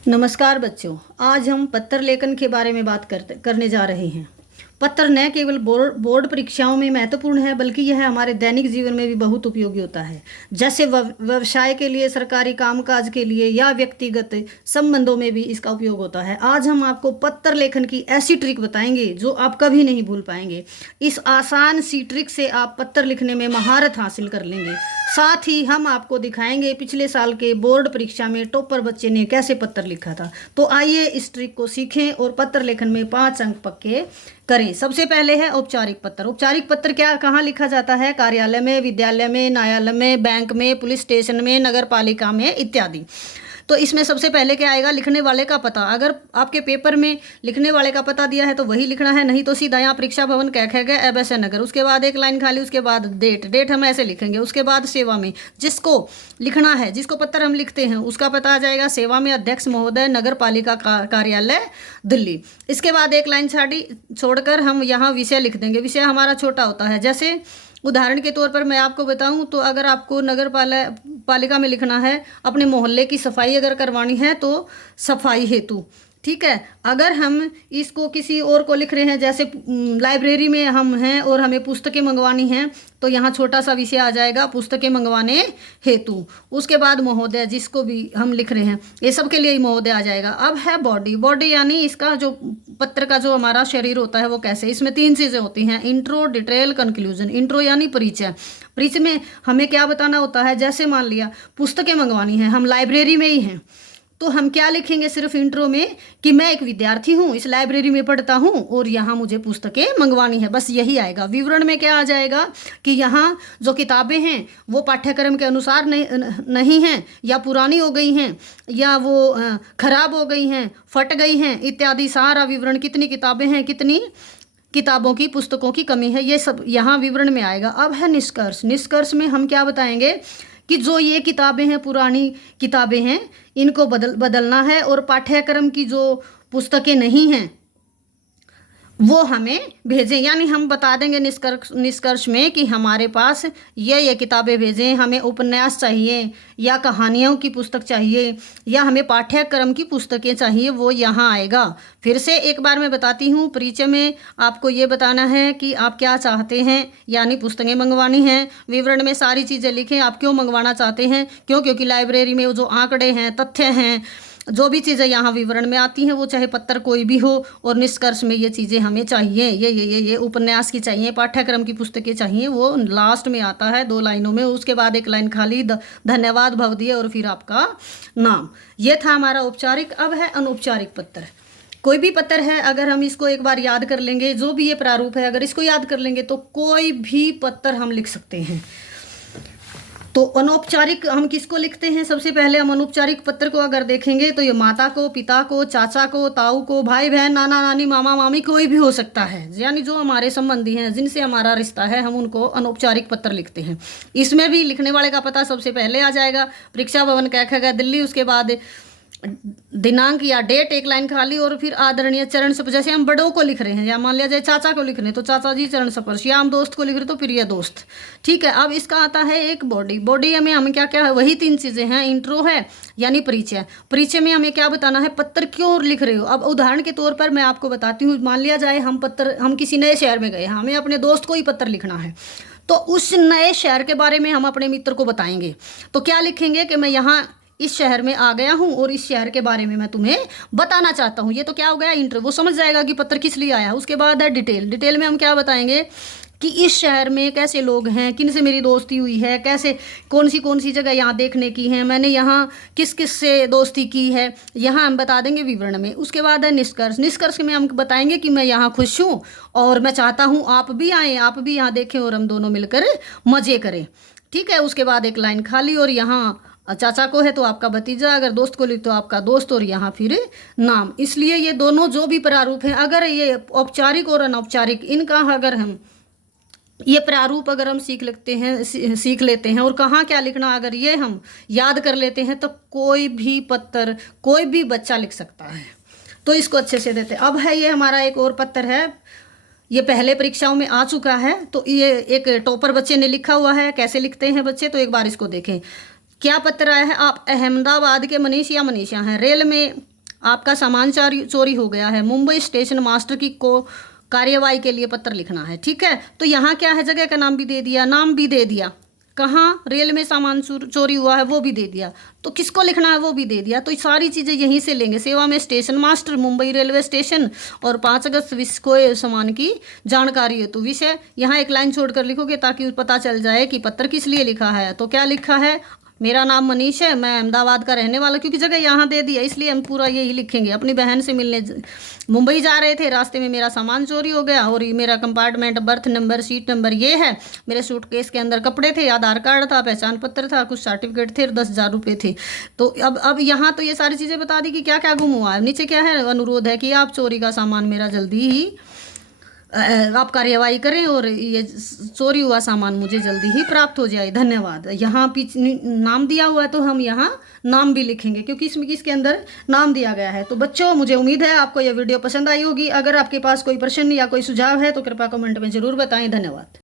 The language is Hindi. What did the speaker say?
नमस्कार बच्चों। आज हम पत्र लेखन के बारे में बात करने जा रहे हैं। पत्र न केवल बोर्ड परीक्षाओं में महत्वपूर्ण है, बल्कि यह हमारे दैनिक जीवन में भी बहुत उपयोगी होता है। जैसे व्यवसाय के लिए, सरकारी कामकाज के लिए या व्यक्तिगत संबंधों में भी इसका उपयोग होता है। आज हम आपको पत्र लेखन की ऐसी ट्रिक बताएंगे जो आप कभी नहीं भूल पाएंगे। इस आसान सी ट्रिक से आप पत्र लिखने में महारत हासिल कर लेंगे। साथ ही हम आपको दिखाएंगे पिछले साल के बोर्ड परीक्षा में टॉपर बच्चे ने कैसे पत्र लिखा था। तो आइए इस ट्रिक को सीखें और पत्र लेखन में 5 अंक पक्के करें। सबसे पहले है औपचारिक पत्र। औपचारिक पत्र कहाँ लिखा जाता है? कार्यालय में, विद्यालय में, न्यायालय में, बैंक में, पुलिस स्टेशन में, नगर पालिका में इत्यादि। तो इसमें सबसे पहले क्या आएगा? लिखने वाले का पता। अगर आपके पेपर में लिखने वाले का पता दिया है तो वही लिखना है, नहीं तो सीधा यहाँ परीक्षा भवन कह गए एबस नगर, उसके बाद एक लाइन खाली, उसके बाद डेट हम ऐसे लिखेंगे। उसके बाद सेवा में जिसको लिखना है, जिसको पत्र हम लिखते हैं, उसका पता आ जाएगा। सेवा में अध्यक्ष महोदय, नगर पालिका कार्यालय दिल्ली। इसके बाद एक लाइन छोड़कर हम यहाँ विषय लिख देंगे। विषय हमारा छोटा होता है। जैसे उदाहरण के तौर पर मैं आपको बताऊं तो अगर आपको नगर पालिका में लिखना है, अपने मोहल्ले की सफाई अगर करवानी है तो सफाई हेतु, ठीक है। अगर हम इसको किसी और को लिख रहे हैं, जैसे लाइब्रेरी में हम हैं और हमें पुस्तकें मंगवानी हैं, तो यहाँ छोटा सा विषय आ जाएगा, पुस्तकें मंगवाने हेतु। उसके बाद महोदय, जिसको भी हम लिख रहे हैं, ये सब के लिए ही महोदय आ जाएगा। अब है बॉडी यानी इसका जो पत्र का जो हमारा शरीर होता है वो कैसे। इसमें 3 चीज़ें होती हैं: इंट्रो, डिटेल, कंक्लूजन। इंट्रो यानी परिचय। परिचय में हमें क्या बताना होता है? जैसे मान लिया पुस्तकें मंगवानी है, हम लाइब्रेरी में ही हैं, तो हम क्या लिखेंगे सिर्फ इंट्रो में कि मैं एक विद्यार्थी हूँ, इस लाइब्रेरी में पढ़ता हूँ और यहाँ मुझे पुस्तकें मंगवानी है, बस यही आएगा। विवरण में क्या आ जाएगा कि यहाँ जो किताबें हैं वो पाठ्यक्रम के अनुसार नहीं हैं, या पुरानी हो गई हैं, या वो खराब हो गई हैं, फट गई हैं इत्यादि। सारा विवरण, कितनी किताबें हैं, कितनी किताबों की, पुस्तकों की कमी है, ये सब यहाँ विवरण में आएगा। अब है निष्कर्ष। निष्कर्ष में हम क्या बताएंगे कि जो ये किताबें हैं, पुरानी किताबें हैं, इनको बदलना है, और पाठ्यक्रम की जो पुस्तकें नहीं हैं वो हमें भेजें। यानी हम बता देंगे निष्कर्ष में कि हमारे पास ये किताबें भेजें, हमें उपन्यास चाहिए, या कहानियों की पुस्तक चाहिए, या हमें पाठ्यक्रम की पुस्तकें चाहिए, वो यहाँ आएगा। फिर से एक बार मैं बताती हूँ, परिचय में आपको ये बताना है कि आप क्या चाहते हैं, यानी पुस्तकें मंगवानी हैं। विवरण में सारी चीज़ें लिखें, आप क्यों मंगवाना चाहते हैं, क्योंकि लाइब्रेरी में जो आंकड़े हैं, तथ्य हैं, जो भी चीज़ें यहाँ विवरण में आती हैं, वो चाहे पत्र कोई भी हो, और निष्कर्ष में ये चीज़ें हमें चाहिए, ये उपन्यास की चाहिए, पाठ्यक्रम की पुस्तकें चाहिए, वो लास्ट में आता है 2 लाइनों में। उसके बाद एक लाइन खाली, धन्यवाद भवदीय, और फिर आपका नाम। ये था हमारा औपचारिक। अब है अनौपचारिक पत्र। कोई भी पत्र है, अगर हम इसको एक बार याद कर लेंगे, जो भी ये प्रारूप है, अगर इसको याद कर लेंगे तो कोई भी पत्र हम लिख सकते हैं। तो अनौपचारिक हम किसको लिखते हैं? सबसे पहले हम अनौपचारिक पत्र को अगर देखेंगे तो ये माता को, पिता को, चाचा को, ताऊ को, भाई बहन, नाना नानी, मामा मामी, कोई भी हो सकता है। यानी जो हमारे संबंधी हैं, जिनसे हमारा रिश्ता है, हम उनको अनौपचारिक पत्र लिखते हैं। इसमें भी लिखने वाले का पता सबसे पहले आ जाएगा, परीक्षा भवन कह दिल्ली। उसके बाद दिनांक या डेट, एक लाइन खाली, और फिर आदरणीय चरण स्पर्श। जैसे हम बड़ों को लिख रहे हैं, या मान लिया जाए चाचा को लिख रहे हैं तो चाचा जी चरण स्पर्श, या हम दोस्त को लिख रहे हैं तो प्रिय दोस्त, ठीक है। अब इसका आता है एक बॉडी में हमें क्या क्या है? वही 3 चीज़ें हैं। इंट्रो है यानी परिचय। परिचय में हमें क्या बताना है? पत्र क्यों लिख रहे हो। अब उदाहरण के तौर पर मैं आपको बताती हूँ, मान लिया जाए हम किसी नए शहर में गए, हमें अपने दोस्त को ही पत्र लिखना है, तो उस नए शहर के बारे में हम अपने मित्र को बताएंगे। तो क्या लिखेंगे कि मैं यहाँ इस शहर में आ गया हूँ और इस शहर के बारे में मैं तुम्हें बताना चाहता हूँ। ये तो क्या हो गया? इंट्रो। वो समझ जाएगा कि पत्र किस लिए आया। उसके बाद है डिटेल। डिटेल में हम क्या बताएंगे कि इस शहर में कैसे लोग हैं, किन से मेरी दोस्ती हुई है, कैसे कौन सी जगह यहाँ देखने की है, मैंने यहाँ किस किस से दोस्ती की है, यहाँ हम बता देंगे विवरण में। उसके बाद है निष्कर्ष। निष्कर्ष में हम बताएंगे कि मैं यहाँ खुश हूँ और मैं चाहता हूँ आप भी आएँ, आप भी यहाँ देखें और हम दोनों मिलकर मज़े करें, ठीक है। उसके बाद एक लाइन खाली, और यहाँ चाचा को है तो आपका भतीजा, अगर दोस्त को लिख तो आपका दोस्त, और यहाँ फिर नाम। इसलिए ये दोनों जो भी प्रारूप हैं, अगर ये औपचारिक और अनौपचारिक, इनका अगर हम ये प्रारूप अगर हम सीख लेते हैं और कहाँ क्या लिखना अगर ये हम याद कर लेते हैं, तो कोई भी पत्र कोई भी बच्चा लिख सकता है। तो इसको अच्छे से देते हैं। अब है ये हमारा एक और पत्र है, ये पहले परीक्षाओं में आ चुका है। तो ये एक टॉपर बच्चे ने लिखा हुआ है। कैसे लिखते हैं बच्चे, तो एक बार इसको देखें। क्या पत्र आया है? आप अहमदाबाद के मनीष या मनीषा हैं, रेल में आपका सामान चोरी हो गया है, मुंबई स्टेशन मास्टर की को कार्यवाही के लिए पत्र लिखना है। ठीक है, तो यहाँ क्या है, जगह का नाम भी दे दिया, नाम भी दे दिया, कहाँ रेल में सामान चोरी हुआ है वो भी दे दिया, तो किसको लिखना है वो भी दे दिया। तो सारी चीज़ें यहीं से लेंगे। सेवा में station master, Mumbai railway station, और 5 अगस्त विश्व को सामान की जानकारी है। तो विषय यहाँ एक लाइन छोड़कर लिखोगे ताकि पता चल जाए कि पत्र किस लिए लिखा है। तो क्या लिखा है, मेरा नाम मनीष है, मैं अहमदाबाद का रहने वाला, क्योंकि जगह यहाँ दे दिया इसलिए हम पूरा यही लिखेंगे। अपनी बहन से मिलने मुंबई जा रहे थे, रास्ते में मेरा सामान चोरी हो गया और मेरा compartment, birth number, seat number ये है, मेरे सूटकेस के अंदर कपड़े थे, आधार कार्ड था, पहचान पत्र था, कुछ सर्टिफिकेट थे और 10,000 रुपये थे। तो अब यहाँ तो ये सारी चीज़ें बता दी कि क्या क्या गुम हुआ है। नीचे क्या है, अनुरोध है कि आप चोरी का सामान मेरा जल्दी ही आप कार्यवाही करें और ये चोरी हुआ सामान मुझे जल्दी ही प्राप्त हो जाए, धन्यवाद। यहाँ पीछे नाम दिया हुआ है तो हम यहाँ नाम भी लिखेंगे क्योंकि इसमें इसके अंदर नाम दिया गया है। तो बच्चों, मुझे उम्मीद है आपको यह वीडियो पसंद आई होगी। अगर आपके पास कोई प्रश्न या कोई सुझाव है तो कृपया कमेंट में ज़रूर बताएं। धन्यवाद।